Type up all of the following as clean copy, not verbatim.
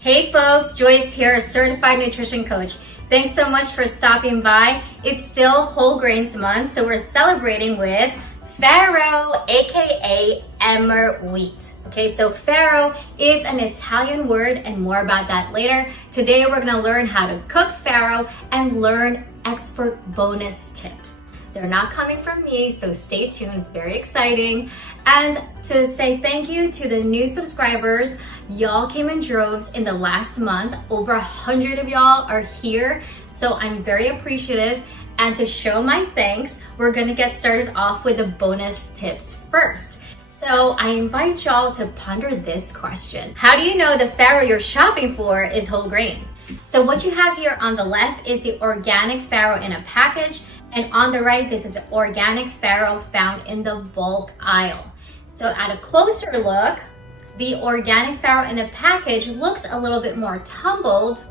Hey folks, Joyce here, a certified nutrition coach. Thanks so much for stopping by. It's still whole grains month, so we're celebrating with farro, aka emmer wheat. Okay, so farro is an Italian word and more about that later. Today we're gonna learn how to cook farro and learn expert bonus tips. They're not coming from me, so stay tuned, it's very exciting. And to say thank you to the new subscribers, y'all came in droves in the last month. Over 100 of y'all are here, so I'm very appreciative. And to show my thanks, we're gonna get started off with the bonus tips first. So I invite y'all to ponder this question. How do you know the farro you're shopping for is whole grain? So what you have here on the left is the organic farro in a package, and on the right, this is organic farro found in the bulk aisle. So at a closer look, the organic farro in the package looks a little bit more tumbled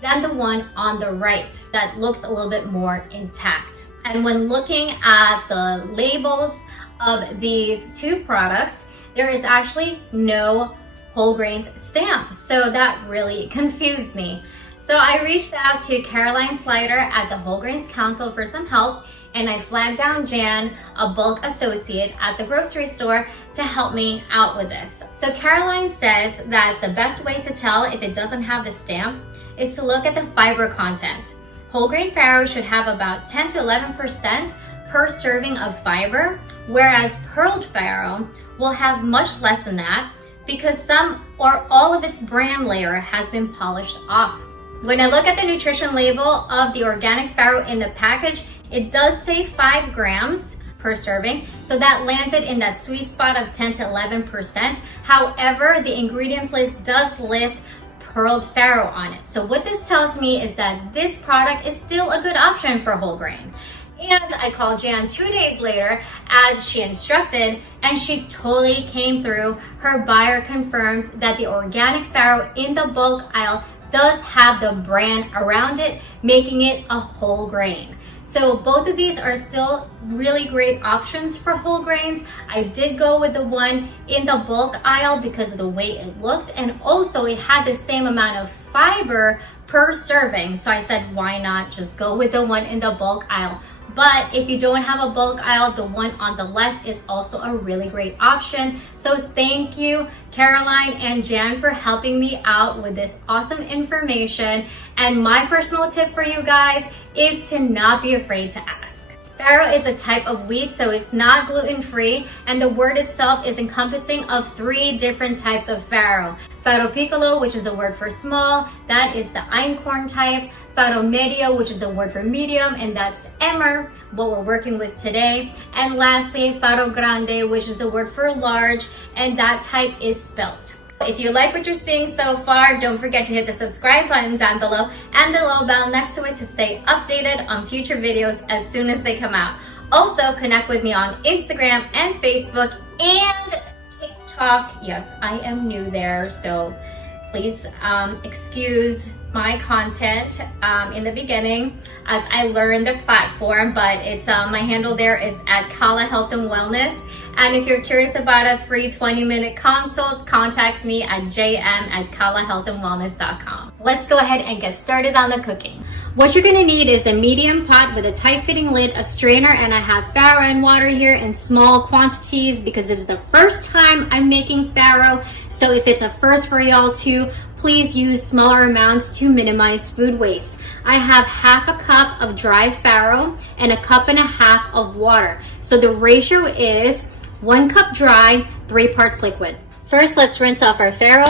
than the one on the right that looks a little bit more intact. And when looking at the labels of these two products, there is actually no whole grains stamp. So that really confused me. So I reached out to Caroline Sluyter at the Whole Grains Council for some help, and I flagged down Jan, a bulk associate at the grocery store, to help me out with this. So Caroline says that the best way to tell if it doesn't have the stamp is to look at the fiber content. Whole grain farro should have about 10 to 11% per serving of fiber, whereas pearled farro will have much less than that because some or all of its bran layer has been polished off. When I look at the nutrition label of the organic farro in the package, it does say 5 grams per serving, so that lands it in that sweet spot of 10 to 11%. However, the ingredients list does list pearled farro on it. So what this tells me is that this product is still a good option for whole grain. And I called Jan 2 days later as she instructed, and she totally came through. Her buyer confirmed that the organic farro in the bulk aisle does have the bran around it, making it a whole grain. So both of these are still really great options for whole grains. I did go with the one in the bulk aisle because of the way it looked, and also it had the same amount of fiber per serving. So I said, why not just go with the one in the bulk aisle? But if you don't have a bulk aisle, the one on the left is also a really great option. So thank you, Caroline and Jan, for helping me out with this awesome information. And my personal tip for you guys is to not be afraid to ask. Farro is a type of wheat, so it's not gluten-free, and the word itself is encompassing of 3 different types of farro. Farro piccolo, which is a word for small, that is the einkorn type. Farro medio, which is a word for medium, and that's emmer, what we're working with today. And lastly, farro grande, which is a word for large, and that type is spelt. If you like what you're seeing so far, don't forget to hit the subscribe button down below and the little bell next to it to stay updated on future videos as soon as they come out. Also, connect with me on Instagram and Facebook and TikTok. Yes, I am new there, so please excuse my content in the beginning as I learned the platform, but it's my handle there is at Kala Health and Wellness. And if you're curious about a free 20-minute consult, contact me at jm@kalahealthandwellness.com. Let's go ahead and get started on the cooking. What you're gonna need is a medium pot with a tight-fitting lid, a strainer, and I have farro and water here in small quantities because this is the first time I'm making farro. So if it's a first for y'all too, please use smaller amounts to minimize food waste. I have 1/2 cup of dry farro and 1.5 cups of water. So the ratio is 1 cup dry, 3 parts liquid. First, let's rinse off our farro.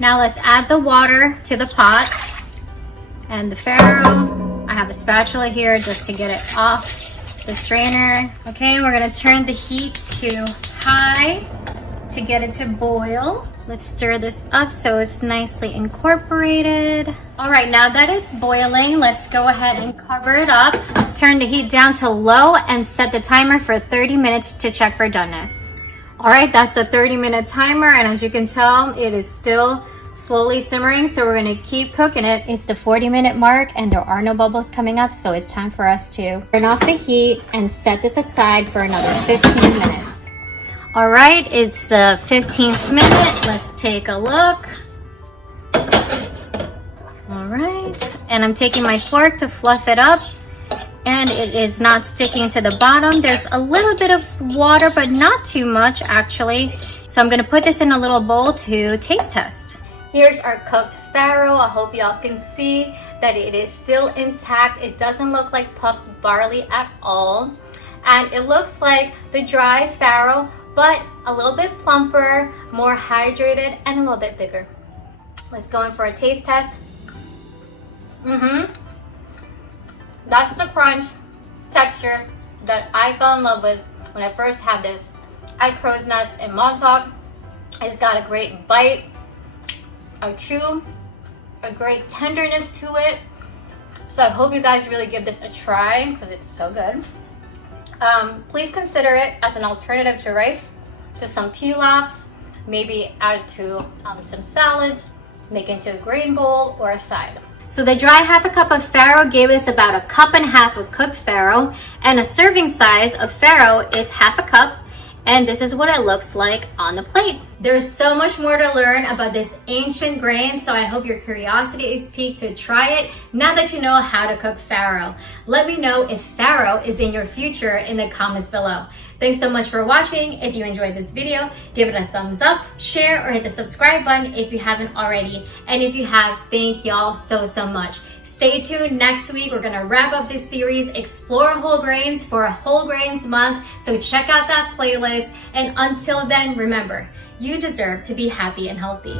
Now let's add the water to the pot and the farro. I have a spatula here just to get it off the strainer. Okay, we're gonna turn the heat to high to get it to boil. Let's stir this up so it's nicely incorporated. All right, now that it's boiling, let's go ahead and cover it up. Turn the heat down to low and set the timer for 30 minutes to check for doneness. All right, that's the 30-minute timer, and as you can tell, it is still slowly simmering, so we're gonna keep cooking it. It's the 40-minute mark and there are no bubbles coming up, so it's time for us to turn off the heat and set this aside for another 15 minutes. All right, it's the 15th minute. Let's take a look. All right, and I'm taking my fork to fluff it up, and it is not sticking to the bottom. There's a little bit of water, but not too much actually. So I'm gonna put this in a little bowl to taste test. Here's our cooked farro. I hope y'all can see that it is still intact. It doesn't look like puffed barley at all. And it looks like the dry farro, but a little bit plumper, more hydrated, and a little bit bigger. Let's go in for a taste test. That's the crunch texture that I fell in love with when I first had this at Crow's Nest in Montauk. It's got a great bite, a chew, a great tenderness to it. So I hope you guys really give this a try because it's so good. Please consider it as an alternative to rice, to some pilafs, maybe add it to some salads, make it into a grain bowl or a side. So the dry half a cup of farro gave us about a cup and a half of cooked farro, and a serving size of farro is half a cup, and this is what it looks like on the plate. There's so much more to learn about this ancient grain, so I hope your curiosity is piqued to try it now that you know how to cook farro. Let me know if farro is in your future in the comments below. Thanks so much for watching. If you enjoyed this video, give it a thumbs up, share, or hit the subscribe button if you haven't already. And if you have, thank y'all so much. Stay tuned next week. We're gonna wrap up this series, Explore Whole Grains for Whole Grains Month. So check out that playlist. And until then, remember, you deserve to be happy and healthy.